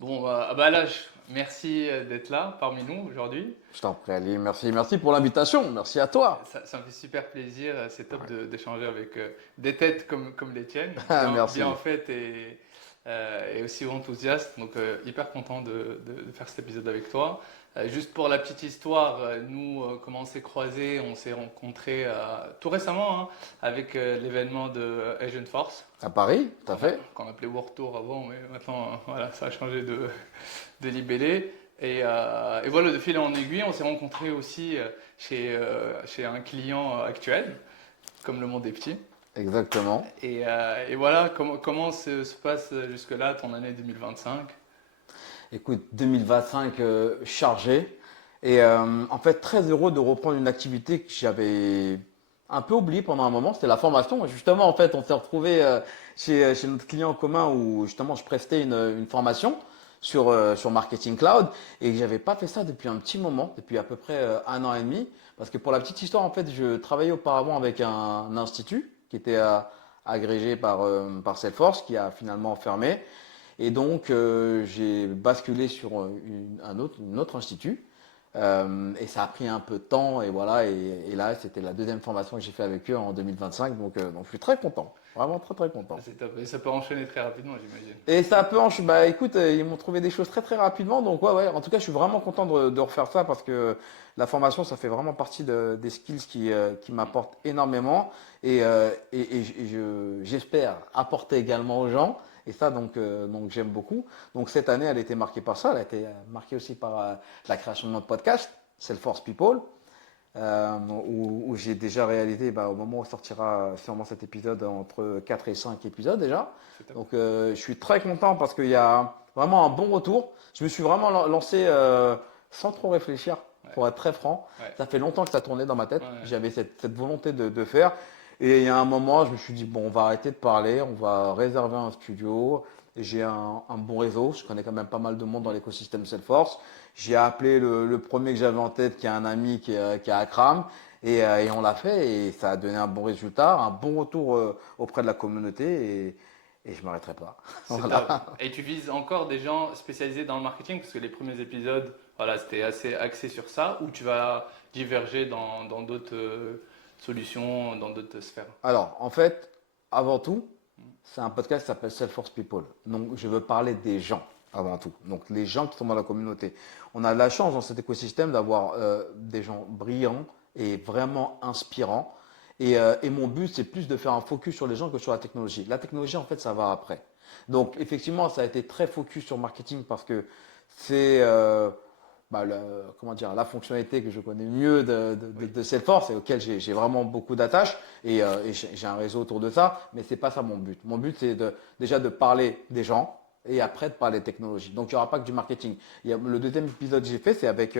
Bon, merci d'être là parmi nous aujourd'hui. Je t'en prie, Ali. Merci pour l'invitation. Merci à toi. Ça me fait super plaisir. C'est top d'échanger avec des têtes comme les tiennes, bien Merci. faites et aussi enthousiastes. Donc, hyper content de faire cet épisode avec toi. Juste pour la petite histoire, nous, comment on s'est croisés, on s'est rencontrés tout récemment hein, avec l'événement de Agent Force. À Paris, tout à fait. Qu'on appelait World Tour avant, mais maintenant, voilà, ça a changé de libellé. Et voilà, de fil en aiguille, on s'est rencontrés aussi chez un client actuel, comme le monde est petit. Exactement. Et voilà, comment se passe jusque-là ton année 2025? Écoute, 2025 chargé. Et en fait, très heureux de reprendre une activité que j'avais un peu oubliée pendant un moment. C'était la formation. Et justement, en fait, on s'est retrouvé chez notre client en commun où justement je prestais une formation sur Marketing Cloud. Et j'avais pas fait ça depuis un petit moment, depuis à peu près un an et demi. Parce que pour la petite histoire, en fait, je travaillais auparavant avec un institut qui était agrégé par Salesforce, qui a finalement fermé. Et donc, j'ai basculé sur un autre institut. Et ça a pris un peu de temps. Et voilà. Et là, c'était la deuxième formation que j'ai fait avec eux en 2025. Donc, je suis très content. Vraiment très, très content. C'est top. Et ça peut enchaîner très rapidement, j'imagine. Et ça peut bah écoute, ils m'ont trouvé des choses très très rapidement, donc ouais. En tout cas, je suis vraiment content de refaire ça parce que la formation, ça fait vraiment partie des skills qui m'apportent énormément et j'espère apporter également aux gens. Et ça, donc j'aime beaucoup. Donc cette année, elle a été marquée par ça, elle a été marquée aussi par la création de notre podcast, Salesforce People où j'ai déjà réalisé, au moment où sortira sûrement cet épisode, entre 4 et 5 épisodes déjà. C'est top. Donc je suis très content parce qu'il y a vraiment un bon retour. Je me suis vraiment lancé sans trop réfléchir, Ouais, pour être très franc. ouais, Ça fait longtemps que ça tournait dans ma tête. ouais. J'avais cette volonté de faire. Et il y a un moment, je me suis dit, bon, on va arrêter de parler, on va réserver un studio. J'ai un bon réseau, je connais quand même pas mal de monde dans l'écosystème Salesforce. J'ai appelé le premier que j'avais en tête, qui est un ami qui est à Akram, et on l'a fait, et ça a donné un bon résultat, un bon retour auprès de la communauté, et je ne m'arrêterai pas. C'est top. Voilà. Et tu vises encore des gens spécialisés dans le marketing parce que les premiers épisodes, voilà, c'était assez axé sur ça, ou tu vas diverger dans d'autres solutions, dans d'autres sphères. Alors, en fait, avant tout, c'est un podcast qui s'appelle Salesforce People. Donc, je veux parler des gens avant tout. Donc, les gens qui sont dans la communauté. On a de la chance dans cet écosystème d'avoir des gens brillants et vraiment inspirants. Et mon but, c'est plus de faire un focus sur les gens que sur la technologie. La technologie, en fait, ça va après. Donc, effectivement, ça a été très focus sur marketing parce que c'est comment dire, la fonctionnalité que je connais mieux Oui, de Salesforce et auquel j'ai vraiment beaucoup d'attaches et j'ai un réseau autour de ça, mais c'est pas ça mon but. Mon but, c'est déjà de parler des gens et après de parler technologie. Donc il n'y aura pas que du marketing. Le deuxième épisode que j'ai fait, c'est avec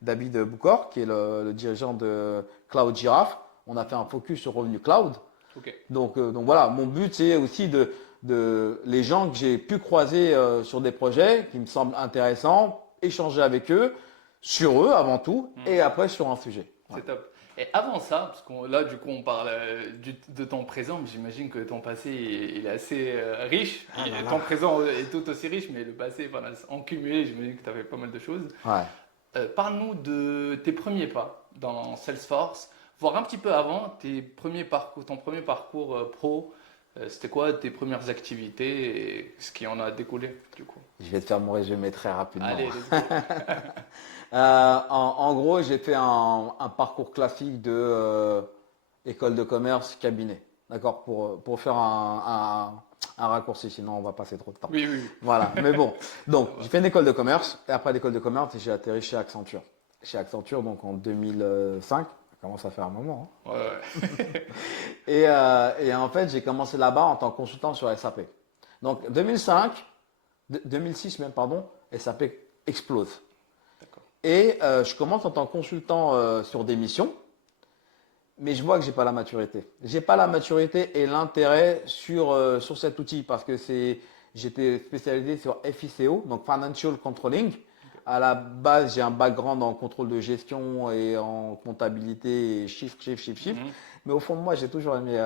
David Boukor, qui est le dirigeant de Cloud Giraffe. On a fait un focus sur revenu cloud. ok. Donc voilà, mon but, c'est aussi de les gens que j'ai pu croiser sur des projets qui me semblent intéressants, échanger avec eux, sur eux avant tout, Hmm, et après sur un sujet. c'est Voilà. top. Et avant ça, parce que là, du coup, on parle de ton présent, mais j'imagine que ton passé il est assez riche. Ah là Ton là. présent est tout aussi riche, mais le passé, voilà, en cumulé, j'imagine que tu as fait pas mal de choses. Ouais. Parle-nous de tes premiers pas dans Salesforce, voire un petit peu avant, ton premier parcours pro. C'était quoi tes premières activités et ce qui en a découlé du coup? Je vais te faire mon résumé très rapidement. Allez, let's go. En gros, j'ai fait un parcours classique de école de commerce, cabinet. D'accord, pour faire un raccourci, sinon on va passer trop de temps. Oui, oui, oui. Voilà, mais bon. Donc, Ça j'ai va. fait une école de commerce, et après l'école de commerce, j'ai atterri chez Accenture. Chez Accenture, donc en 2005, ça commence à faire un moment, hein. Ouais, ouais. Et en fait, j'ai commencé là-bas en tant que consultant sur SAP. Donc, 2005, 2006 même, pardon, SAP explose. D'accord. Et je commence en tant que consultant sur des missions, mais je vois que j'ai pas la maturité. J'ai pas la maturité et l'intérêt sur cet outil parce que j'étais spécialisé sur FICO, donc Financial Controlling. Ok. À la base, j'ai un background en contrôle de gestion et en comptabilité et chiffres. Mhm. Mais au fond de moi, j'ai toujours aimé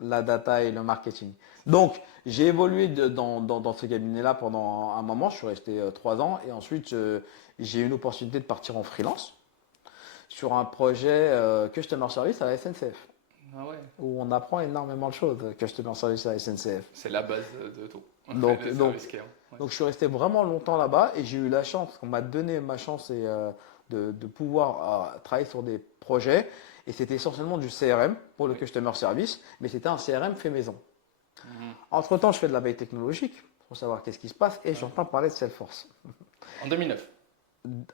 la data et le marketing. Donc, j'ai évolué dans ce cabinet-là pendant un moment. Je suis resté 3 ans et ensuite, j'ai eu une opportunité de partir en freelance sur un projet Customer Service à la SNCF, Ah ouais, où on apprend énormément de choses, Customer Service à la SNCF. c'est la base de tout. Donc, Le donc, service client. Ouais. donc, je suis resté vraiment longtemps là-bas et j'ai eu la chance, on m'a donné ma chance de pouvoir travailler sur des projets. Et c'était essentiellement du CRM pour le Oui. Customer Service, mais c'était un CRM fait maison. Mhm. Entre-temps, je fais de la veille technologique pour savoir qu'est-ce qui se passe et Ouais. j'entends parler de Salesforce. En 2009.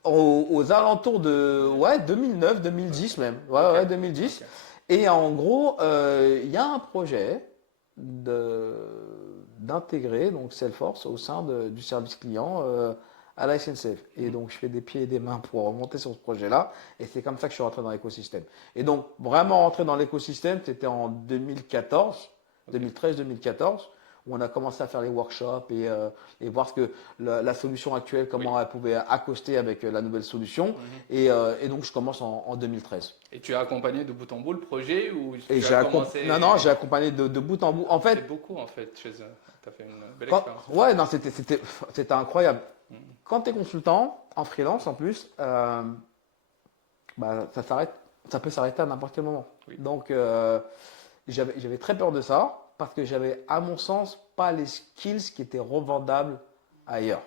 Aux alentours de ouais, 2009, 2010 même. Ouais, Ok. ouais, 2010. Ok. Et en gros, il y a un projet d'intégrer donc Salesforce au sein du service client à la SNCF. Et Mhm. donc, je fais des pieds et des mains pour remonter sur ce projet-là. Et c'est comme ça que je suis rentré dans l'écosystème. Et donc, vraiment rentrer dans l'écosystème, c'était en 2014, Ok. 2013-2014, où on a commencé à faire les workshops et voir ce que la solution actuelle, Oui. comment elle pouvait accoster avec la nouvelle solution. Mhm. Et donc, je commence en 2013. Et tu as accompagné de bout en bout le projet ou Et tu as commencé. non, non, j'ai accompagné de bout en bout. En C'est fait, beaucoup en fait chez eux. Tu as fait une belle expérience. ouais, non, c'était incroyable. Mhm. Quand tu es consultant, en freelance en plus, bah, ça peut s'arrêter à n'importe quel moment. Oui. Donc, j'avais très peur de ça parce que j'avais, à mon sens, pas les skills qui étaient revendables ailleurs.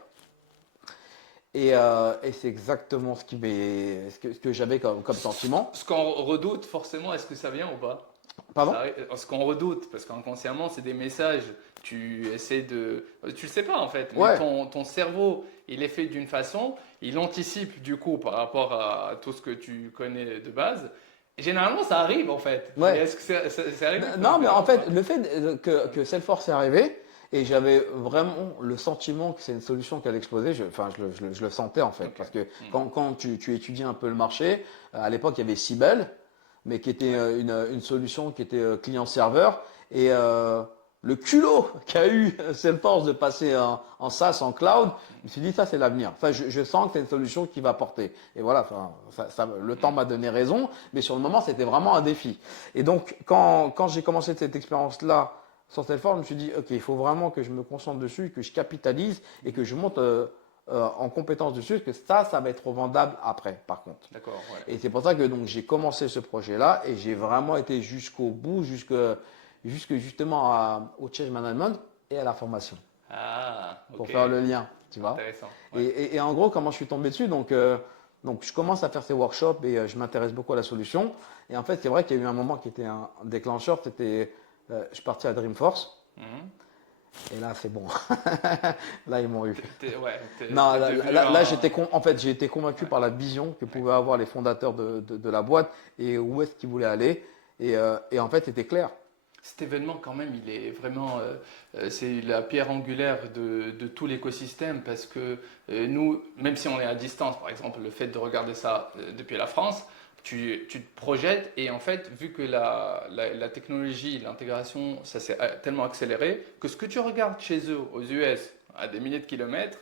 Et c'est exactement ce que j'avais comme sentiment. Ce qu'on redoute forcément, est-ce que ça vient ou pas? Pardon? Ce qu'on redoute, parce qu'inconsciemment, c'est des messages. Tu essaies de. Tu le sais pas en fait, mais Ouais, ton cerveau, il est fait d'une façon, il anticipe du coup par rapport à tout ce que tu connais de base. Et généralement, ça arrive en fait. Mais ouais. est-ce que c'est arrivé pour Non, mais toi en ou pas? fait, le fait que Salesforce est arrivé, et j'avais vraiment le sentiment que c'est une solution qui allait exploser, enfin, je le sentais en fait, Ok. parce que Hmm. quand tu étudies un peu le marché, à l'époque, il y avait Siebel, mais qui était Ouais. une solution qui était client-serveur, et le culot qu'a eu Salesforce de passer en SaaS, en cloud, je me suis dit, ça c'est l'avenir. Enfin, je sens que c'est une solution qui va porter. Et voilà, enfin, le temps Hmm. m'a donné raison, mais sur le moment, c'était vraiment un défi. Et donc, quand j'ai commencé cette expérience-là sur Salesforce, je me suis dit, OK, il faut vraiment que je me concentre dessus, que je capitalise et que je monte en compétence dessus, que ça va être revendable après, par contre. D'accord, ouais. Et c'est pour ça que donc j'ai commencé ce projet-là et j'ai vraiment été jusqu'au bout, jusque justement au change management et à la formation, Ah, pour ok. faire le lien, tu vois. Intéressant. Et, Ouais. et en gros, comment je suis tombé dessus, donc je commence à faire ces workshops et je m'intéresse beaucoup à la solution. Et en fait, c'est vrai qu'il y a eu un moment qui était un déclencheur, c'était, je suis parti à Dreamforce. Mhm. Et là, c'est bon. Là, ils m'ont eu. Ouais, Non, t'es devenu un. en fait, j'ai été convaincu Ouais, par la vision que ouais. pouvaient avoir les fondateurs de la boîte et où est-ce qu'ils voulaient aller. Et en fait, c'était clair. Cet événement, quand même, il est vraiment, c'est la pierre angulaire de tout l'écosystème parce que nous, même si on est à distance, par exemple, le fait de regarder ça depuis la France, tu te projettes et en fait, vu que la technologie, l'intégration, ça s'est tellement accéléré que ce que tu regardes chez eux, aux US, à des milliers de kilomètres,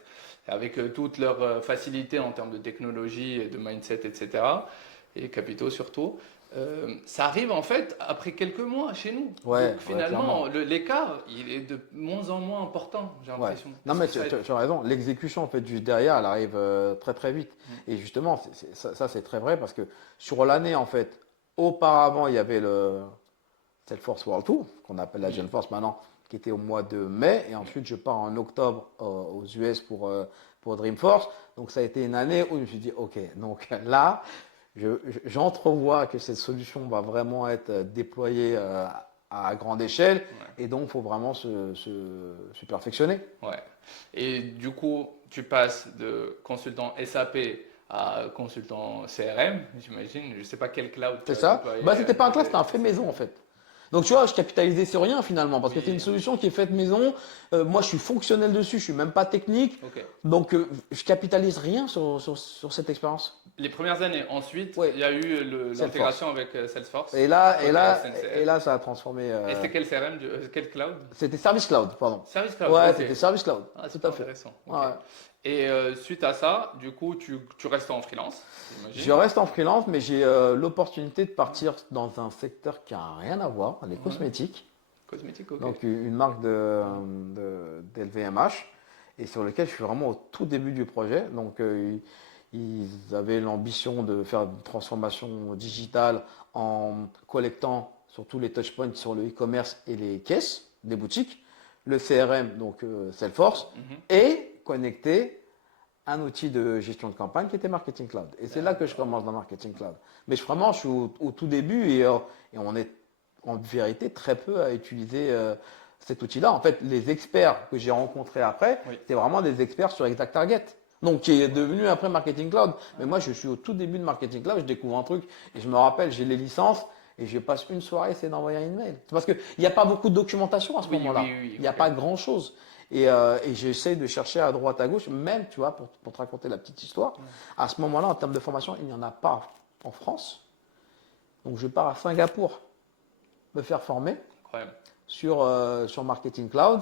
avec toutes leurs facilités en termes de technologie et de mindset, etc., et capitaux surtout, ça arrive en fait après quelques mois chez nous. Ouais, Donc ouais, finalement, clairement. l'écart, il est de moins en moins important, j'ai Ouais. l'impression. Non, Est-ce mais que ça aide? tu as raison. L'exécution, en fait, juste derrière, elle arrive très, très vite. Mm. Et justement, ça, c'est très vrai parce que sur l'année, en fait, auparavant, il y avait le Salesforce World Tour, qu'on appelle la Oui, Genforce maintenant, qui était au mois de mai. Et oui. ensuite, je pars en octobre aux US pour Dreamforce. Donc, ça a été une année où je me suis dit, OK, donc là, j'entrevois que cette solution va vraiment être déployée à grande échelle. Ouais, Et donc, il faut vraiment se perfectionner. ouais. Et du coup, tu passes de consultant SAP à consultant CRM, j'imagine. Je ne sais pas quel cloud tu C'est as ça? déployé Bah, c'était pas un class, c'était un fait SAP. maison en fait. Donc tu vois, je capitalisais sur rien finalement, parce que c'est une Oui, solution qui est faite maison. Moi, je suis fonctionnel dessus, je suis même pas technique. ok. Donc je capitalise rien sur cette expérience. Les premières années. Ensuite, Ouais, il y a eu Salesforce. l'intégration avec Salesforce, Et là, et côté là, et SNCF. là, ça a transformé. Et c'était quel CRM, quel cloud? C'était Service Cloud, pardon. Service Cloud, Ouais, ok. c'était Service Cloud, Ah, tout super à fait. intéressant. Ok. Ouais. Et suite à ça, du coup, tu restes en freelance, Je j'imagine. reste en freelance, mais j'ai l'opportunité de partir dans un secteur qui a rien à voir, les Ouais. cosmétiques. Cosmétique, ok. Donc une marque d'LVMH, et sur lequel je suis vraiment au tout début du projet. Donc ils avaient l'ambition de faire une transformation digitale en collectant sur tous les touchpoints sur le e-commerce et les caisses des boutiques, le CRM, donc Salesforce, Mhm. et connecter un outil de gestion de campagne qui était Marketing Cloud. Et c'est là que je commence dans Marketing Cloud. Mais vraiment, je suis au tout début et on est en vérité très peu à utiliser cet outil-là. En fait, les experts que j'ai rencontrés après, Oui. c'est vraiment des experts sur ExactTarget. Donc, qui est devenu après Marketing Cloud. Mais moi, je suis au tout début de Marketing Cloud, je découvre un truc et je me rappelle, j'ai les licences et je passe une soirée, c'est d'envoyer un email. C'est parce qu'il n'y a pas beaucoup de documentation à ce Oui, moment-là. oui, oui, Il n'y a ok. pas grand-chose. Et j'essaie de chercher à droite, à gauche, même, tu vois, pour te raconter la petite histoire, Ouais. à ce moment-là, en termes de formation, il n'y en a pas en France. Donc, je pars à Singapour me faire former Incroyable. sur Marketing Cloud,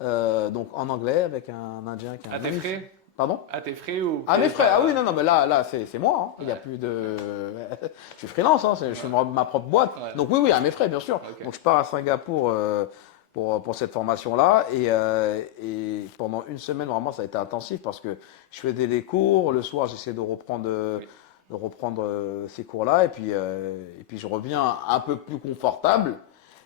donc en anglais, avec un Indien qui a un À tes magnifique. frais? Pardon? À tes frais ou Ah, mes payé frais, par. ah oui, non, non, mais là c'est moi, hein. Il n'y a Ouais, plus de. Je suis freelance, hein, je suis ouais, ma propre boîte. ouais. Donc, oui, oui, à mes frais, bien sûr. Ok. Donc, je pars à Singapour pour cette formation-là. Et pendant une semaine, vraiment, ça a été intensif parce que je faisais les cours. Le soir, j'essaie Oui. de reprendre ces cours-là. Et puis, je reviens un peu plus confortable.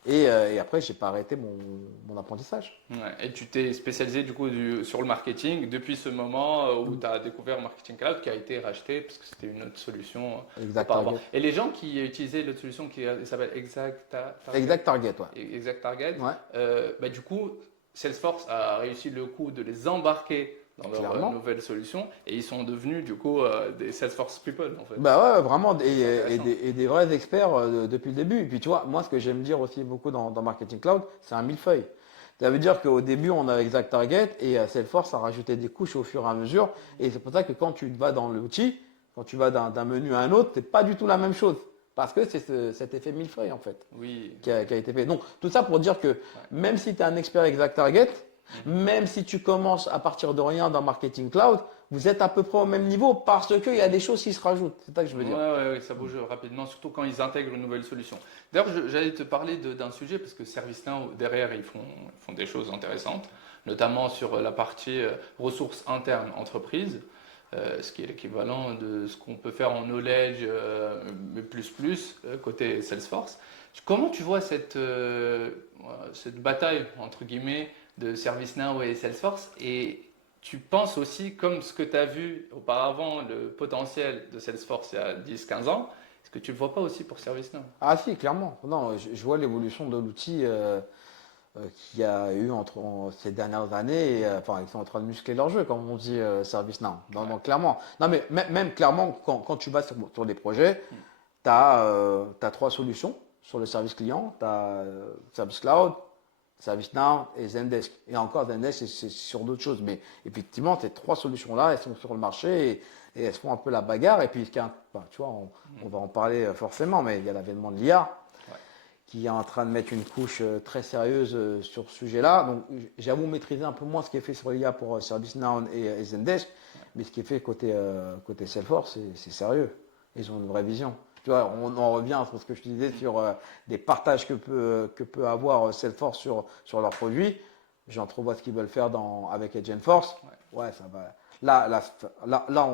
Et après, j'ai pas arrêté mon apprentissage. Ouais. Et tu t'es spécialisé du coup sur le marketing depuis ce moment où tu as découvert Marketing Cloud qui a été racheté parce que c'était une autre solution Exact auparavant. Target. Et les gens qui utilisaient l'autre solution qui s'appelle Target, Exact Target, ouais. Exact Target, Ouais, bah, du coup, Salesforce a réussi le coup de les embarquer dans leur clairement. nouvelle solution et ils sont devenus du coup des Salesforce people en fait. Bah ouais, vraiment, C'est intéressant. et des vrais experts depuis le début. Et puis tu vois, moi ce que j'aime dire aussi beaucoup dans Marketing Cloud, c'est un millefeuille. Ça veut dire qu'au début, on a Exact Target et Salesforce a rajouté des couches au fur et à mesure. Et c'est pour ça que quand tu vas dans l'outil, quand tu vas d'un menu à un autre, c'est pas du tout la même chose. Parce que c'est cet effet millefeuille en fait Oui, qui a été fait. Donc tout ça pour dire que ouais. même si tu es un expert Exact Target, Mhm. même si tu commences à partir de rien dans Marketing Cloud, vous êtes à peu près au même niveau parce qu'il y a des choses qui se rajoutent. C'est ça que je veux Ouais, dire. ouais, ouais, ça bouge rapidement, surtout quand ils intègrent une nouvelle solution. D'ailleurs, j'allais te parler d'un sujet parce que ServiceNow, derrière, ils font des choses intéressantes, notamment sur la partie ressources internes entreprise, ce qui est l'équivalent de ce qu'on peut faire en knowledge, mais côté Salesforce. Comment tu vois cette bataille, entre guillemets, de ServiceNow et Salesforce et tu penses aussi, comme ce que tu as vu auparavant, le potentiel de Salesforce il y a 10-15 ans, est-ce que tu ne le vois pas aussi pour ServiceNow? Ah si, clairement. Non, je vois l'évolution de l'outil qu'il y a eu ces dernières années. Enfin, ils sont en train de muscler leur jeu, comme on dit ServiceNow. Non, Ouais. non, clairement. Non, mais même clairement, quand tu vas sur des projets, Mm. tu as, trois solutions sur le service client. Tu as Service Cloud, ServiceNow et Zendesk. Et encore, Zendesk, c'est sur d'autres choses. Mais effectivement, ces trois solutions-là, elles sont sur le marché et elles se font un peu la bagarre. Et puis, tu vois, on va en parler forcément, mais il y a l'avènement de l'IA Ouais. qui est en train de mettre une couche très sérieuse sur ce sujet-là. Donc, j'avoue maîtriser un peu moins ce qui est fait sur l'IA pour ServiceNow et Zendesk, mais ce qui est fait côté Salesforce, c'est sérieux. Ils ont une vraie vision. Tu vois, on en revient sur ce que je te disais sur des partages que peut avoir Salesforce sur leurs produits. J'entrevois ce qu'ils veulent faire avec Agentforce. Ouais. Ouais, ça va. Là,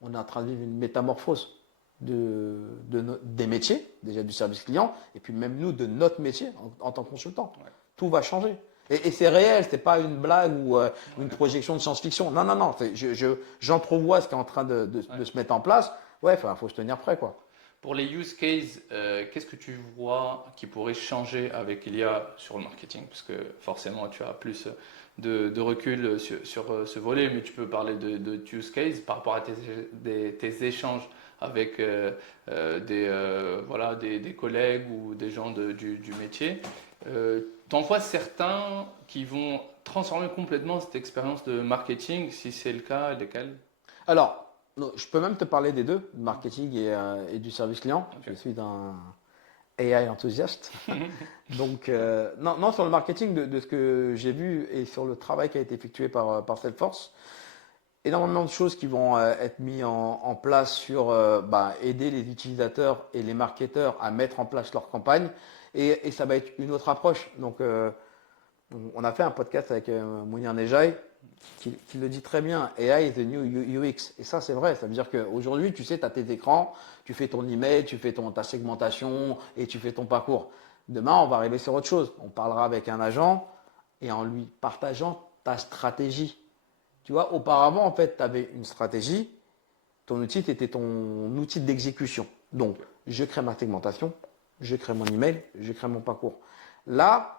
on est en train de vivre une métamorphose des métiers, déjà du service client, et puis même nous, de notre métier en tant que consultant. Ouais. Tout va changer. Et c'est réel, c'est pas une blague ou une Ouais. projection de science-fiction. Non, non, non. J'entrevois ce qui est en train Ouais. de se mettre en place. Ouais, faut se tenir prêt, quoi. Pour les use cases, qu'est-ce que tu vois qui pourrait changer avec l'IA sur le marketing? Parce que forcément, tu as plus de recul sur ce volet, mais tu peux parler de use case par rapport à tes échanges avec voilà, des collègues ou des gens du métier. T'en vois certains qui vont transformer complètement cette expérience de marketing, si c'est le cas, lesquels? Alors, non, je peux même te parler des deux, du marketing et du service client. Ok. Je suis un AI enthousiaste. Donc, non, non, sur le marketing, de ce que j'ai vu et sur le travail qui a été effectué par Salesforce, énormément de choses qui vont être mises en place sur aider les utilisateurs et les marketeurs à mettre en place leur campagne Et ça va être une autre approche. Donc, on a fait un podcast avec Mounir Nejai qui le dit très bien. AI is the new UX. Et ça, c'est vrai. Ça veut dire qu'aujourd'hui, tu sais, tu as tes écrans, tu fais ton email, tu fais ta segmentation et tu fais ton parcours. Demain, on va arriver sur autre chose. On parlera avec un agent et en lui partageant ta stratégie. Tu vois, auparavant, en fait, tu avais une stratégie. Ton outil, c'était ton outil d'exécution. Donc, je crée ma segmentation, je crée mon email, je crée mon parcours. Là,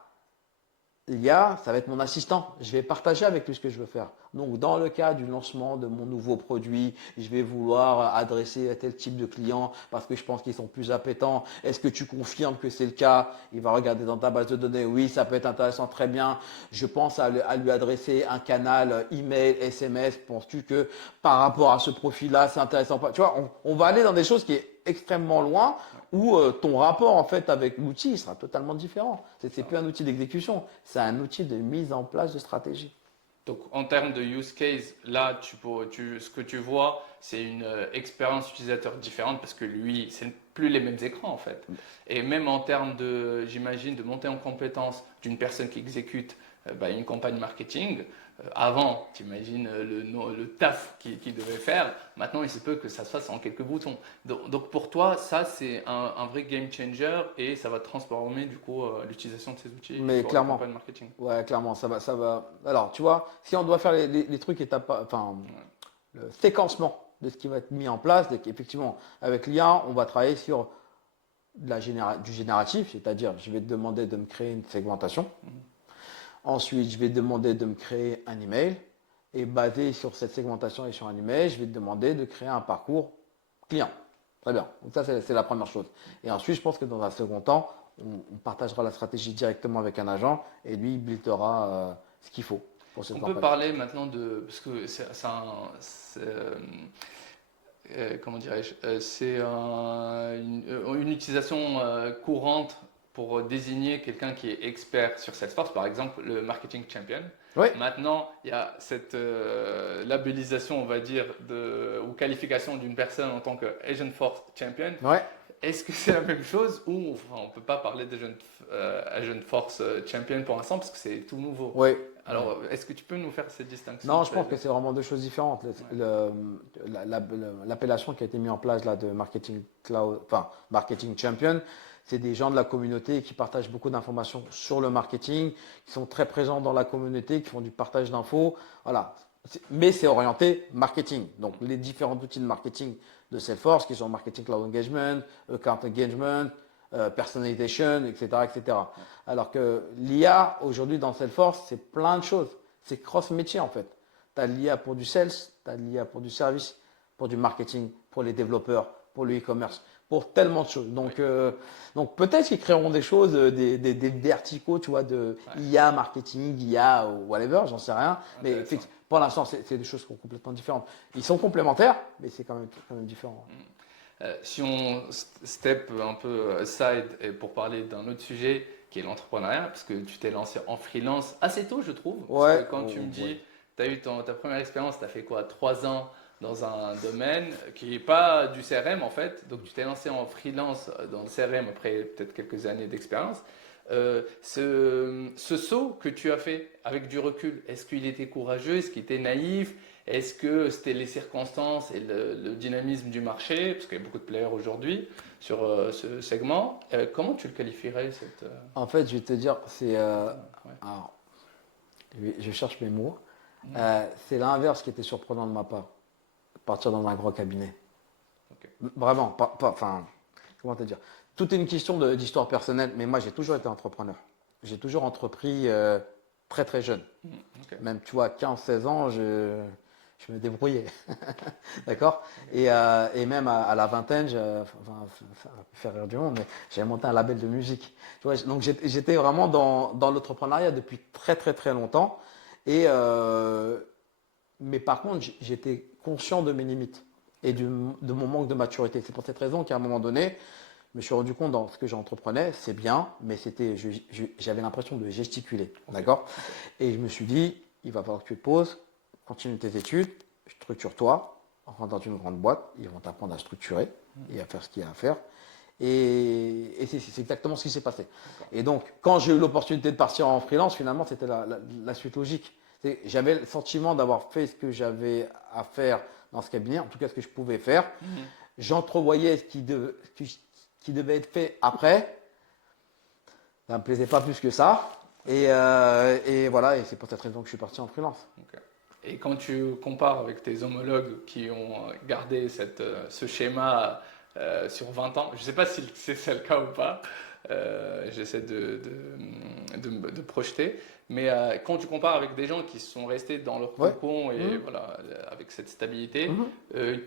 l'IA, ça va être mon assistant. Je vais partager avec lui ce que je veux faire. Donc, dans le cas du lancement de mon nouveau produit, je vais vouloir adresser à tel type de client parce que je pense qu'ils sont plus appétents. Est-ce que tu confirmes que c'est le cas? Il va regarder dans ta base de données. Oui, ça peut être intéressant, très bien. Je pense à lui adresser un canal email, SMS. Penses-tu que par rapport à ce profil-là, c'est intéressant? Tu vois, on va aller dans des choses qui est extrêmement loin où ton rapport en fait avec l'outil sera totalement différent. C'est plus un outil d'exécution, c'est un outil de mise en place de stratégie. Donc, en termes de use case, là, ce que tu vois, c'est une expérience utilisateur différente parce que lui, c'est plus les mêmes écrans en fait. Et même en termes de, j'imagine, de montée en compétence d'une personne qui exécute une campagne marketing, avant, tu imagines le taf qu'il devait faire. Maintenant, il se peut que ça se fasse en quelques boutons. Donc pour toi, ça, c'est un vrai game changer et ça va transformer du coup l'utilisation de ces outils Mais pour la clairement, campagne marketing. ouais, clairement, ça va. Alors, tu vois, si on doit faire les trucs étape, enfin, le séquencement de ce qui va être mis en place, effectivement, avec l'IA, on va travailler sur du génératif, c'est-à-dire, je vais te demander de me créer une segmentation. Ensuite, je vais te demander de me créer un email. Et basé sur cette segmentation et sur un email, je vais te demander de créer un parcours client. Très bien. Donc ça, c'est la première chose. Et ensuite, je pense que dans un second temps, on partagera la stratégie directement avec un agent et lui, il buildera ce qu'il faut pour cette On peut campagne. parler maintenant de, parce que comment dirais-je, c'est une utilisation courante pour désigner quelqu'un qui est expert sur Salesforce, par exemple le marketing champion. Oui, Maintenant, il y a cette labellisation, on va dire, ou qualification d'une personne en tant que Agent Force Champion. ouais. Est-ce que c'est la même chose ou enfin, on ne peut pas parler d'Agent Force Champion pour l'instant parce que c'est tout nouveau? Oui. Alors, est-ce que tu peux nous faire cette distinction? Non, je pense que c'est vraiment deux choses différentes. L'appellation qui a été mise en place là de marketing cloud, enfin marketing champion, c'est des gens de la communauté qui partagent beaucoup d'informations sur le marketing, qui sont très présents dans la communauté, qui font du partage d'infos. Voilà. Mais c'est orienté marketing. Donc les différents outils de marketing de Salesforce, qui sont marketing cloud engagement, account engagement, personalization, etc., etc. Alors que l'IA aujourd'hui dans Salesforce, c'est plein de choses. C'est cross-métier en fait. Tu as l'IA pour du sales, tu as l'IA pour du service, pour du marketing, pour les développeurs, pour le e-commerce, pour tellement de choses. Donc peut-être qu'ils créeront des choses, des verticaux, tu vois, de IA, marketing, IA ou whatever, j'en sais rien. Mais pour l'instant, c'est des choses qui sont complètement différentes. Ils sont complémentaires, mais c'est quand même différent. Si on step un peu aside et pour parler d'un autre sujet qui est l'entrepreneuriat, parce que tu t'es lancé en freelance assez tôt, je trouve. Parce Ouais, que quand tu me dis, tu as eu ta première expérience, tu as fait quoi? 3 ans dans un domaine qui n'est pas du CRM en fait. Donc tu t'es lancé en freelance dans le CRM après peut-être quelques années d'expérience. Ce saut que tu as fait avec du recul, est-ce qu'il était courageux? Est-ce qu'il était naïf? Est-ce que c'était les circonstances et le dynamisme du marché? Parce qu'il y a beaucoup de players aujourd'hui sur ce segment. Comment tu le qualifierais En fait, je vais te dire, Ouais. alors, je cherche mes mots. C'est l'inverse qui était surprenant de ma part. Partir dans un gros cabinet. Ok. Vraiment, enfin, comment te dire? Tout est une question d'histoire personnelle, mais moi j'ai toujours été entrepreneur. J'ai toujours entrepris très très jeune. Ok. Même, tu vois, 15-16 ans, je me débrouillais. D'accord? Et même à la vingtaine, enfin, ça va faire rire du monde, mais j'ai monté un label de musique. Tu vois, donc j'étais vraiment dans l'entrepreneuriat depuis très très très longtemps. Mais par contre, j'étais conscient de mes limites et de mon manque de maturité. C'est pour cette raison qu'à un moment donné, je me suis rendu compte dans ce que j'entreprenais, c'est bien, mais j'avais l'impression de gesticuler. D'accord? Et je me suis dit, il va falloir que tu te poses, continue tes études, structure-toi, rentre dans une grande boîte, ils vont t'apprendre à structurer et à faire ce qu'il y a à faire. Et c'est exactement ce qui s'est passé. D'accord. Et donc, quand j'ai eu l'opportunité de partir en freelance, finalement, c'était la suite logique. J'avais le sentiment d'avoir fait ce que j'avais à faire dans ce cabinet, en tout cas ce que je pouvais faire. J'entrevoyais ce qui devait être fait après. Ça ne me plaisait pas plus que ça. Et voilà, et c'est pour cette raison que je suis parti en freelance. Ok. Et quand tu compares avec tes homologues qui ont gardé ce schéma sur 20 ans, je ne sais pas si c'est le cas ou pas, j'essaie de projeter, mais quand tu compares avec des gens qui sont restés dans leur Ouais. cocon et voilà, avec cette stabilité, Mhm.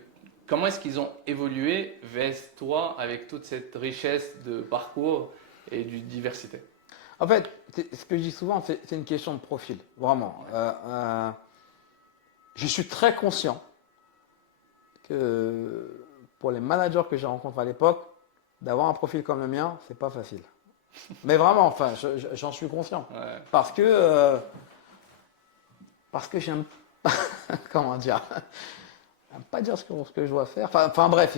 comment est-ce qu'ils ont évolué vers toi avec toute cette richesse de parcours et de diversité? En fait, ce que je dis souvent, c'est une question de profil, vraiment. Je suis très conscient que pour les managers que j'ai rencontrés à l'époque, d'avoir un profil comme le mien, c'est pas facile. Mais vraiment, enfin, j'en suis conscient. Ouais. Parce que j'aime comment dire, j'aime pas dire ce que je dois faire. Enfin, bref,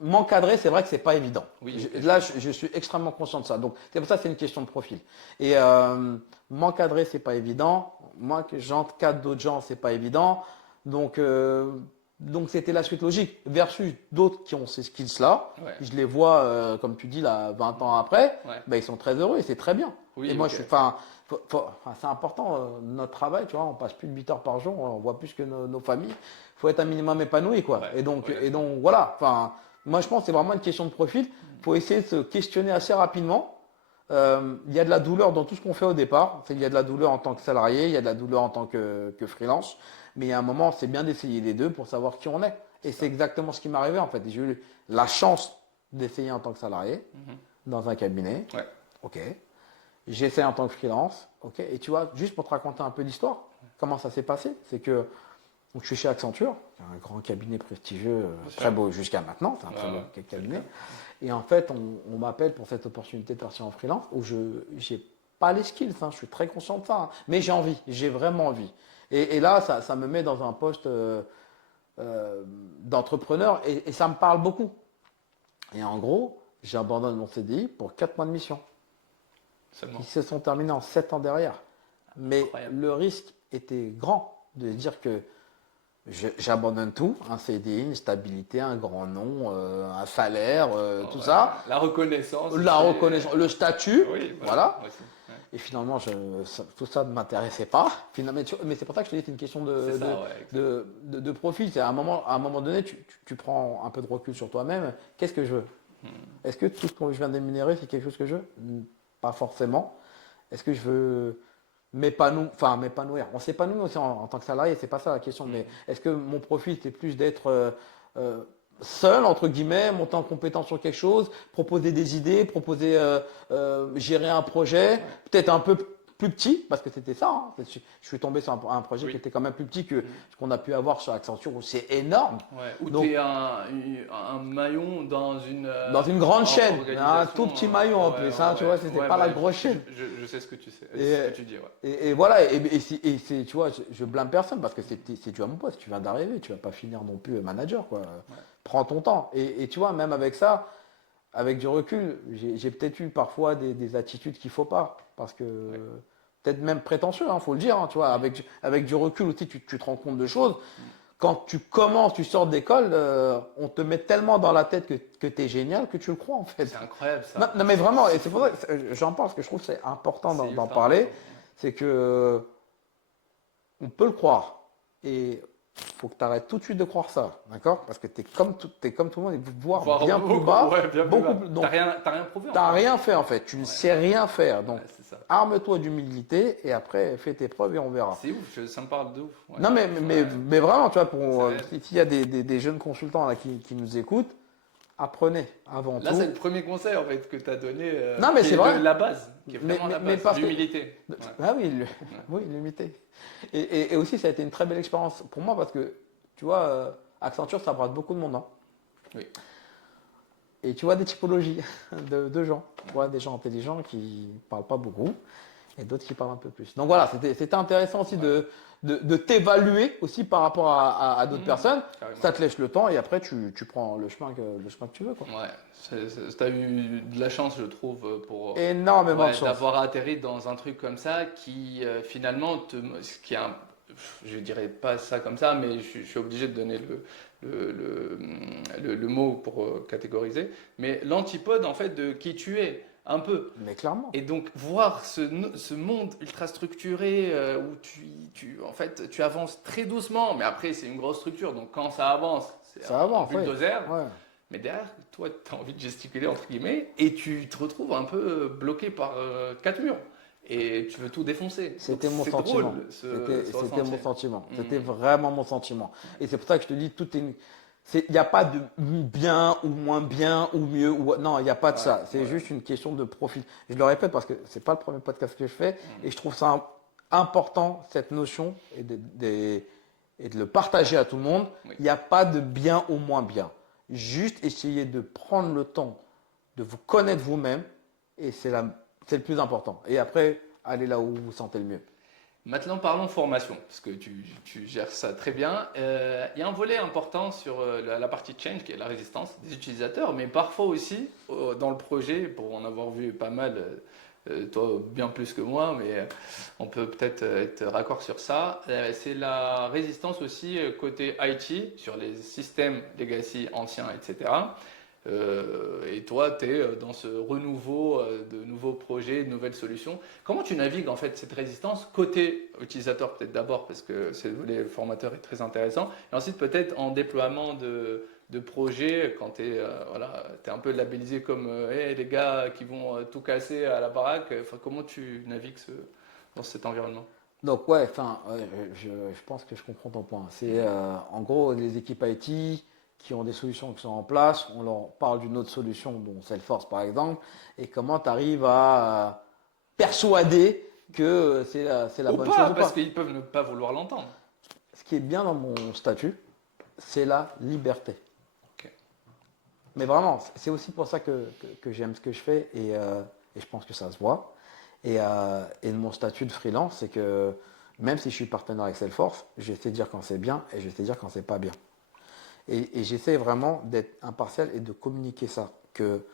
m'encadrer, c'est vrai que c'est pas évident. Oui, Là, je suis extrêmement conscient de ça. Donc, c'est pour ça que c'est une question de profil. Et m'encadrer, c'est pas évident. Moi, que j'encadre d'autres gens, c'est pas évident. Donc, donc c'était la suite logique. Versus d'autres qui ont ces skills-là. Ouais. Je les vois, comme tu dis, là, 20 ans après, Ouais. ben, ils sont très heureux et c'est très bien. Oui, Et moi, ok. je suis, c'est important, notre travail, tu vois, on passe plus de 8 heures par jour, on voit plus que nos familles. Il faut être un minimum épanoui, quoi. Ouais, Et donc, voilà. Enfin, moi, je pense que c'est vraiment une question de profil. Il faut essayer de se questionner assez rapidement. Il y a de la douleur dans tout ce qu'on fait au départ. Il y a de la douleur en tant que salarié, il y a de la douleur en tant que freelance. Mais il y a un moment, c'est bien d'essayer les deux pour savoir qui on est. Et c'est exactement ce qui m'est arrivé, en fait. J'ai eu la chance d'essayer en tant que salarié dans un cabinet. Ouais. OK. J'essaie en tant que freelance. OK. Et tu vois, juste pour te raconter un peu l'histoire, comment ça s'est passé, c'est que donc, je suis chez Accenture, un grand cabinet prestigieux, très beau jusqu'à maintenant. C'est un très beau cabinet. Et en fait, on m'appelle pour cette opportunité de partir en freelance où je n'ai pas les skills. Je suis très conscient de ça. Mais j'ai envie. J'ai vraiment envie. Et là, ça me met dans un poste d'entrepreneur et ça me parle beaucoup. Et en gros, j'abandonne mon CDI pour 4 mois de mission Seulement. qui se sont terminés en 7 ans derrière. Mais Incroyable. le risque était grand de dire que j'abandonne tout, un CDI, une stabilité, un grand nom, un salaire, tout ça, La reconnaissance. la aussi. reconnaissance, le statut, Oui, voilà. Aussi. Ouais. Et finalement, tout ça ne m'intéressait pas. Finalement, mais c'est pour ça que je te dis que c'est une question C'est ça, ouais, exactement. de profil. C'est à un moment donné, tu prends un peu de recul sur toi-même. Qu'est-ce que je veux? Est-ce que tout ce que je viens d'énumérer, c'est quelque chose que je veux? Pas forcément. Est-ce que je veux m'épanouir? On s'épanouit aussi en tant que salarié, c'est pas ça la question. Mais est-ce que mon profil, c'est plus d'être seul, entre guillemets, monter en compétence sur quelque chose, proposer des idées, gérer un projet, peut-être un peu plus petit, parce que c'était ça. Je suis tombé sur un projet qui était quand même plus petit que ce qu'on a pu avoir chez Accenture, où c'est énorme. Ouais. Ou Donc, tu es un maillon dans une grande chaîne, un organisation, tout petit maillon en plus, tu vois, c'était pas la grosse chaîne. Je sais ce que tu sais, Et- ce que tu dis, ouais. Et voilà, tu vois, je blâme personne parce que c'est dû à mon poste. Tu viens d'arriver, tu vas pas finir non plus manager, quoi. Prends ton temps. Et tu vois, même avec ça, avec du recul, j'ai peut-être eu parfois des attitudes qu'il faut pas. Parce que, peut-être même prétentieux, faut le dire, tu vois, avec du recul aussi, tu te rends compte de choses. Quand tu commences, tu sors d'école, on te met tellement dans la tête que tu es génial que tu le crois, en fait. C'est incroyable ça. Non, mais vraiment, et c'est pour ça que j'en parle, parce que je trouve que c'est important C'est d'en ultra parler. important, ouais. C'est que on peut le croire. Et il faut que tu arrêtes tout de suite de croire ça, d'accord? Parce que tu es comme tout le monde, et voire bien plus bas. Ouais, bien plus beaucoup bas. plus- donc, T'as rien prouvé t'as encore. rien fait en fait, tu ne sais rien faire. Donc, Ouais, c'est ça. arme-toi d'humilité et après fais tes preuves et on verra. C'est ouf, ça me parle de ouf. Ouais. Non, mais vraiment, tu vois, C'est s'il y a des jeunes consultants là, qui nous écoutent, apprenez avant Là, tout. c'est le premier conseil en fait que tu as donné. Non, mais qui c'est est vrai. la base, qui est Mais- vraiment la mais base, parce que- l'humilité. Ouais. Ah oui, oui, l'humilité. Et aussi, ça a été une très belle expérience pour moi parce que, tu vois, Accenture, ça brasse beaucoup de monde. Oui. Et tu vois des typologies de gens. Tu vois des gens intelligents qui ne parlent pas beaucoup. et d'autres qui parlent un peu plus. Donc voilà, c'était intéressant aussi de t'évaluer aussi par rapport à d'autres personnes. Carrément. Ça te laisse le temps et après tu prends le chemin que tu veux, quoi. Ouais, tu as eu de la chance, je trouve, pour Énormément de chance. d'avoir atterri dans un truc comme ça qui finalement ce qui est je dirais pas ça comme ça, mais je suis obligé de donner le mot pour catégoriser, mais l'antipode en fait de qui tu es, un peu. Mais clairement. Et donc voir ce monde ultra structuré où en fait, tu avances très doucement, mais après c'est une grosse structure, donc quand ça avance, c'est Ça un avance, bulldozer. ouais. Mais derrière, toi, tu as envie de gesticuler, entre guillemets, et tu te retrouves un peu bloqué par quatre murs. Et tu veux tout défoncer. C'était Donc, mon c'est sentiment. drôle, C'était ressenti. mon sentiment. Mhm. C'était vraiment mon sentiment. Et c'est pour ça que je te dis, il n'y a pas de bien ou moins bien ou mieux. Non, il n'y a pas de ça. C'est juste une question de profit. Je le répète parce que c'est pas le premier podcast que je fais. Et je trouve ça important, cette notion, et de le partager à tout le monde. Oui. Il n'y a pas de bien ou moins bien. Juste essayer de prendre le temps de vous connaître vous-même. Et c'est le plus important. Et après, allez là où vous vous sentez le mieux. Maintenant, parlons formation, parce que tu gères ça très bien. Il y a un volet important sur la partie change, qui est la résistance des utilisateurs, mais parfois aussi, dans le projet, pour en avoir vu pas mal, toi bien plus que moi, mais on peut peut-être être raccord sur ça, c'est la résistance aussi côté IT, sur les systèmes legacy anciens, etc. Et toi, tu es dans ce renouveau de nouveaux projets, de nouvelles solutions. Comment tu navigues en fait cette résistance côté utilisateur peut-être d'abord parce que c'est le formateur est très intéressant et ensuite peut-être en déploiement de projets quand tu es t'es un peu labellisé comme hey, les gars qui vont tout casser à la baraque. Enfin, comment tu navigues dans cet environnement? Donc ouais, je pense que je comprends ton point. C'est en gros les équipes IT qui ont des solutions qui sont en place, on leur parle d'une autre solution, dont Salesforce par exemple, et comment tu arrives à persuader que c'est la Ou bonne pas, chose ou parce pas. qu'ils peuvent ne pas vouloir l'entendre. Ce qui est bien dans mon statut, c'est la liberté. Ok. Mais vraiment, c'est aussi pour ça que j'aime ce que je fais et je pense que ça se voit. Et mon statut de freelance, c'est que même si je suis partenaire avec Salesforce, je sais dire quand c'est bien et je sais dire quand c'est pas bien. Et j'essaie vraiment d'être impartial et de communiquer ça, que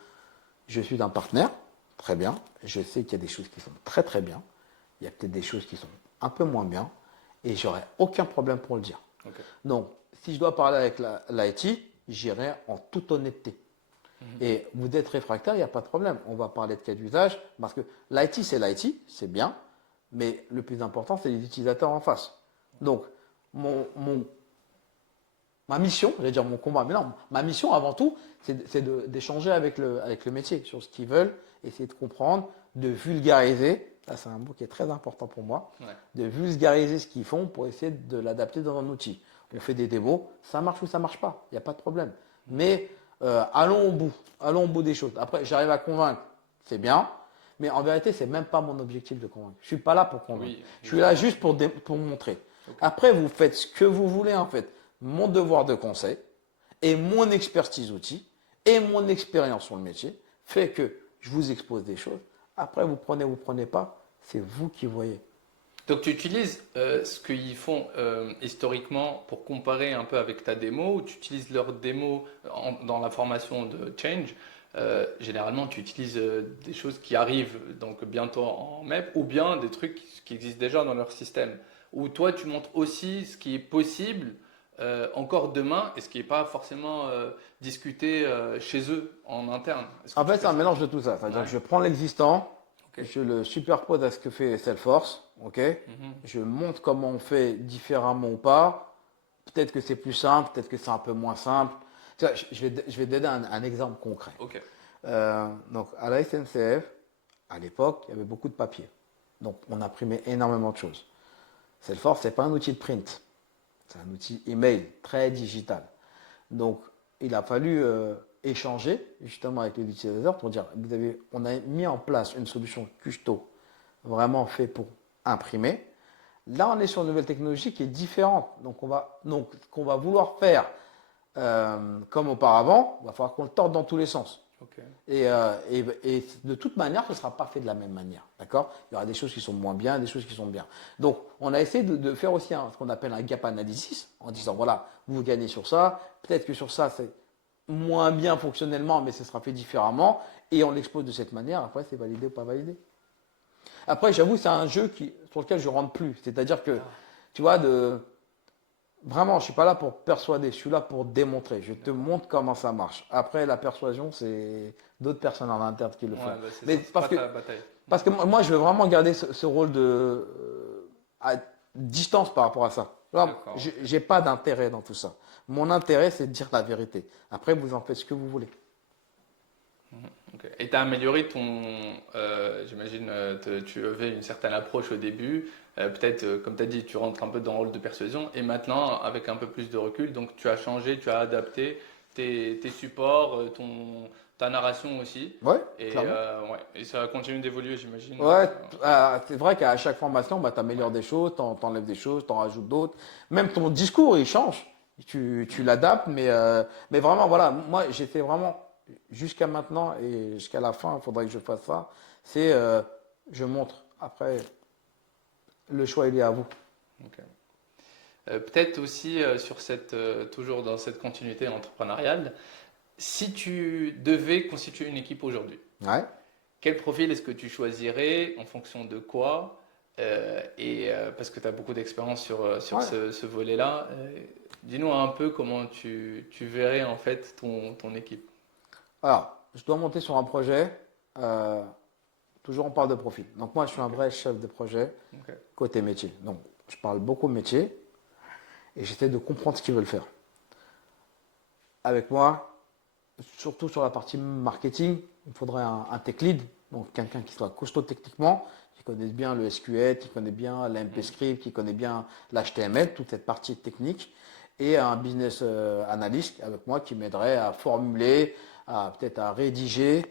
je suis un partenaire, très bien, je sais qu'il y a des choses qui sont très très bien, il y a peut-être des choses qui sont un peu moins bien, et j'aurai aucun problème pour le dire. Okay. Donc, si je dois parler avec l'IT, j'irai en toute honnêteté. Et vous êtes réfractaire, il n'y a pas de problème. On va parler de cas d'usage, parce que l'IT, c'est bien, mais le plus important, c'est les utilisateurs en face. Donc, ma mission, j'allais dire mon combat, mais non, ma mission avant tout, c'est d'échanger avec le métier sur ce qu'ils veulent, essayer de comprendre, de vulgariser. Ça, c'est un mot qui est très important pour moi. Ouais. De vulgariser ce qu'ils font pour essayer de l'adapter dans un outil. On fait des démos, ça marche ou ça marche pas, il n'y a pas de problème. Mais allons au bout des choses. Après, j'arrive à convaincre, c'est bien, mais en vérité, c'est même pas mon objectif de convaincre. Je suis pas là pour convaincre. Oui, je suis là juste pour montrer. Okay. Après, vous faites ce que vous voulez en fait. Mon devoir de conseil et mon expertise outil et mon expérience sur le métier fait que je vous expose des choses. Après, vous prenez pas, c'est vous qui voyez. Donc tu utilises ce qu'ils font historiquement pour comparer un peu avec ta démo, ou tu utilises leur démo dans la formation de Change. Généralement, tu utilises des choses qui arrivent donc bientôt en MEP ou bien des trucs qui existent déjà dans leur système. Ou toi, tu montres aussi ce qui est possible encore demain et ce qui n'est pas forcément discuté chez eux en interne. En fait, c'est un mélange de tout ça. C'est-à-dire que je prends l'existant, je le superpose à ce que fait Salesforce, je montre comment on fait différemment ou pas. Peut-être que c'est plus simple, peut-être que c'est un peu moins simple. Je vais donner un exemple concret. Donc, à la SNCF, à l'époque, il y avait beaucoup de papier. Donc, on imprimait énormément de choses. Salesforce, ce n'est pas un outil de print. C'est un outil email très digital. Donc, il a fallu échanger justement avec les utilisateurs pour dire, on a mis en place une solution custo vraiment fait pour imprimer. Là, on est sur une nouvelle technologie qui est différente. Donc, ce qu'on va vouloir faire comme auparavant, il va falloir qu'on le torde dans tous les sens. Ok. Et de toute manière, ce ne sera pas fait de la même manière. D'accord? Il y aura des choses qui sont moins bien, des choses qui sont bien. Donc, on a essayé de faire aussi ce qu'on appelle un gap analysis, en disant, voilà, vous gagnez sur ça, peut-être que sur ça, c'est moins bien fonctionnellement, mais ce sera fait différemment, et on l'expose de cette manière. Après, c'est validé ou pas validé. Après, j'avoue, c'est un jeu sur lequel je ne rentre plus. C'est-à-dire que, tu vois, vraiment, je ne suis pas là pour persuader, je suis là pour démontrer. Je te montre comment ça marche. Après, la persuasion, c'est d'autres personnes en interne qui le Ouais, font. bah, c'est Mais ça, c'est pas ta bataille. parce que moi, je veux vraiment garder ce rôle à distance par rapport à ça. D'accord, Je ok. n'ai pas d'intérêt dans tout ça. Mon intérêt, c'est de dire la vérité. Après, vous en faites ce que vous voulez. Ok. Et tu as amélioré j'imagine, tu avais une certaine approche au début, peut-être, comme tu as dit, tu rentres un peu dans le rôle de persuasion, et maintenant, avec un peu plus de recul, donc tu as changé, tu as adapté tes supports, ta narration aussi, Ouais, et, clairement. ouais, et ça continue d'évoluer, j'imagine. Ouais, c'est vrai qu'à chaque formation, bah, tu Ouais. améliores des choses, t'enlèves des choses, t'en rajoutes d'autres. Même ton discours, il change. Tu l'adaptes, mais vraiment, voilà, moi, j'ai fait vraiment, jusqu'à maintenant et jusqu'à la fin, il faudrait que je fasse ça, c'est je montre. Après, le choix, il est à vous. Ok. Peut-être aussi toujours dans cette continuité entrepreneuriale, si tu devais constituer une équipe aujourd'hui, Ouais. quel profil est-ce que tu choisirais en fonction de quoi parce que tu as beaucoup d'expérience sur Ouais. ce volet-là, dis-nous un peu comment tu verrais en fait ton équipe. Alors, je dois monter sur un projet. euh, Toujours, on parle de profil. Donc, moi, je suis un Ok, vrai chef de projet ok, côté métier. Donc, je parle beaucoup métier et j'essaie de comprendre ce qu'ils veulent faire. Avec moi, surtout sur la partie marketing, il faudrait un tech lead, donc quelqu'un qui soit costaud techniquement, qui connaisse bien le SQL, qui connaît bien l'AMP mm, script, qui connaît bien l'HTML, toute cette partie technique, et un business analyst avec moi qui m'aiderait à formuler, peut-être à rédiger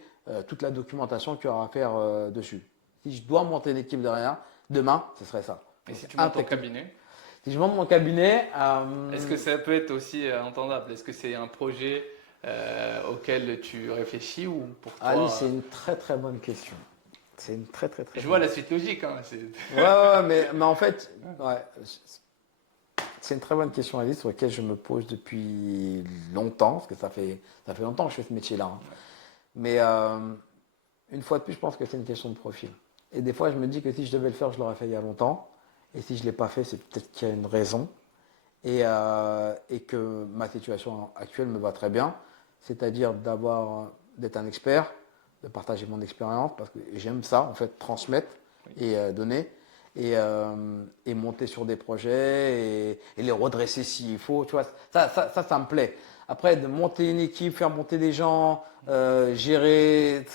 toute la documentation qu'il y aura à faire dessus. Si je dois monter une équipe derrière, demain, ce serait ça. et Donc si tu un montes ton tech lead. cabinet, Si je monte mon cabinet, est-ce que ça peut être aussi entendable? Est-ce que c'est un projet auquel tu réfléchis ou pour Ali, toi c'est une très très bonne question. C'est une très très très je vois bonne la question. suite logique, hein, Ouais, ouais, ouais, mais en fait, ouais, c'est une très bonne question, Alice, sur laquelle je me pose depuis longtemps, parce que ça fait longtemps que je fais ce métier-là, hein. Ouais. Mais une fois de plus, je pense que c'est une question de profil. Et des fois, je me dis que si je devais le faire, je l'aurais fait il y a longtemps. Et si je ne l'ai pas fait, c'est peut-être qu'il y a une raison. Et que ma situation actuelle me va très bien, c'est-à-dire d'être un expert, de partager mon expérience, parce que j'aime ça, en fait, transmettre Oui. et donner, et monter sur des projets et les redresser s'il faut, tu vois, ça me plaît. Après, de monter une équipe, faire monter des gens, gérer,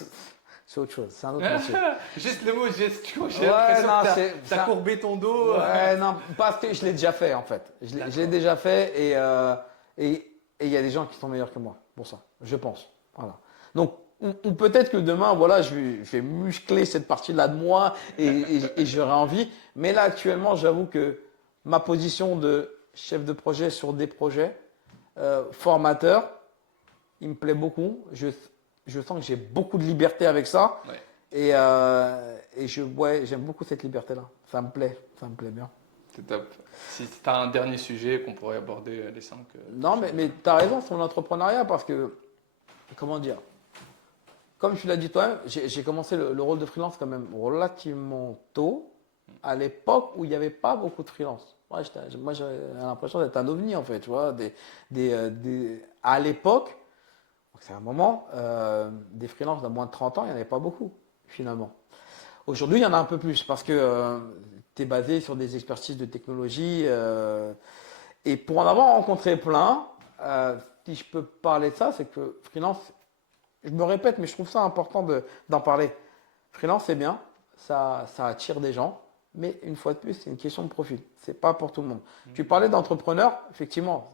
c'est autre chose, c'est un autre métier. Juste le mot gestion, j'ai Ouais, l'impression que non, tu as courbé ton dos. ouais, non, parce que je l'ai déjà fait en fait. Je l'ai D'accord. déjà fait et il y a des gens qui sont meilleurs que moi pour ça, je pense. Voilà. Donc, ou peut-être que demain, voilà, je vais muscler cette partie-là de moi et j'aurai envie. Mais là, actuellement, j'avoue que ma position de chef de projet sur des projets, formateur, il me plaît beaucoup. Je sens que j'ai beaucoup de liberté avec ça. Ouais, Ouais, j'aime beaucoup cette liberté-là. Ça me plaît bien. c'est top. Si tu as un dernier sujet qu'on pourrait aborder les 5 Non, prochaines mais minutes. tu as raison sur l'entrepreneuriat parce que, comment dire, comme tu l'as dit toi-même, j'ai commencé le rôle de freelance quand même relativement tôt, à l'époque où il n'y avait pas beaucoup de freelance. Moi, j'avais l'impression d'être un ovni en fait, tu vois. À l'époque, donc c'est un moment, des freelances de moins de 30 ans, il n'y en avait pas beaucoup, finalement. Aujourd'hui, il y en a un peu plus parce que tu es basé sur des expertises de technologie. Et pour en avoir rencontré plein, si je peux parler de ça, c'est que freelance, je me répète, mais je trouve ça important d'en parler. Freelance, c'est bien, ça attire des gens, mais une fois de plus, c'est une question de profil. C'est pas pour tout le monde. Tu parlais d'entrepreneur, effectivement,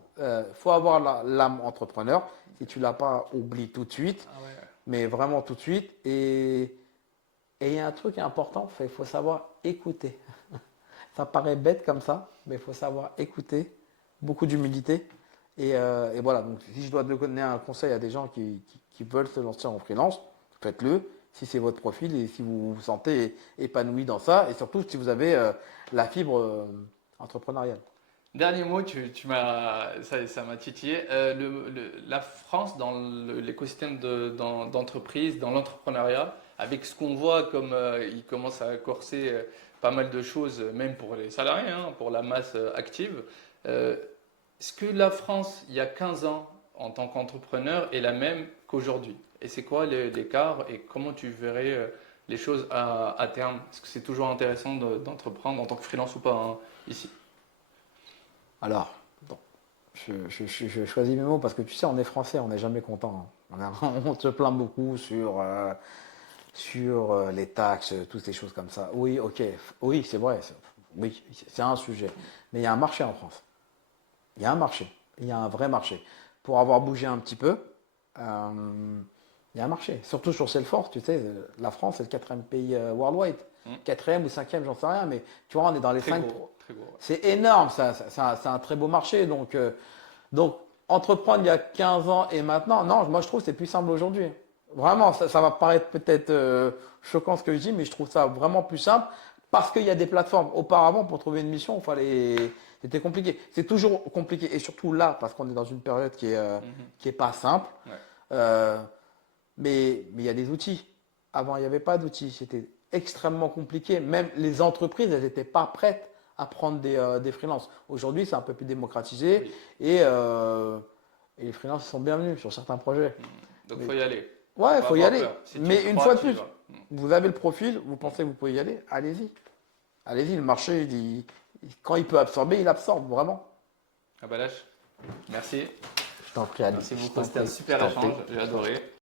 faut avoir l'âme entrepreneur. Si tu l'as pas, oublie tout de suite, Ah ouais. mais vraiment tout de suite. Et il y a un truc important, il faut savoir écouter. Ça paraît bête comme ça, mais il faut savoir écouter, beaucoup d'humilité Et voilà, donc si je dois donner un conseil à des gens qui veulent se lancer en freelance, faites-le si c'est votre profil et si vous vous sentez épanoui dans ça, et surtout si vous avez la fibre entrepreneuriale. Dernier mot, ça m'a titillé. La France dans l'écosystème d'entreprise, dans l'entrepreneuriat, avec ce qu'on voit comme il commence à corser pas mal de choses, même pour les salariés, hein, pour la masse active. euh, Est-ce que la France, il y a 15 ans, en tant qu'entrepreneur, est la même qu'aujourd'hui? Et c'est quoi l'écart et comment tu verrais les choses à terme? Est-ce que c'est toujours intéressant d'entreprendre en tant que freelance ou pas, hein, ici? Alors, bon, je choisis mes mots parce que tu sais, on est français, on n'est jamais content, hein. On se plaint beaucoup sur les taxes, toutes ces choses comme ça. Oui, ok, oui, c'est vrai, oui, c'est un sujet. Mais il y a un marché en France. Il y a un marché, il y a un vrai marché. Pour avoir bougé un petit peu, il y a un marché. Surtout sur Salesforce, tu sais, la France est le quatrième pays worldwide. Quatrième ou cinquième, j'en sais rien, mais tu vois, on est dans les Très cinq. gros, très gros. C'est énorme, c'est un très beau marché. Donc, entreprendre il y a 15 ans et maintenant, non, moi je trouve que c'est plus simple aujourd'hui. Vraiment, ça va paraître peut-être choquant ce que je dis, mais je trouve ça vraiment plus simple parce qu'il y a des plateformes. Auparavant, pour trouver une mission, c'était compliqué. C'est toujours compliqué et surtout là, parce qu'on est dans une période qui est pas simple. Ouais. Euh, mais il y a des outils. Avant, il n'y avait pas d'outils. C'était extrêmement compliqué. Même les entreprises, elles n'étaient pas prêtes à prendre des freelances. Aujourd'hui, c'est un peu plus démocratisé Oui. et les freelances sont bienvenus sur certains projets. Donc, il Mais- faut y aller. ouais, il Faut faut y avoir aller. peur. Si tu Mais y une crois, fois de tu y plus, vas. vous avez le profil, vous pensez que vous pouvez y aller, allez-y. Allez-y, le marché, quand il peut absorber, il absorbe, vraiment. Ah bah lâche. Merci. Je t'en prie, Ali. Merci Je beaucoup. t'en C'était un prie, super je t'en prie. échange. J'ai adoré.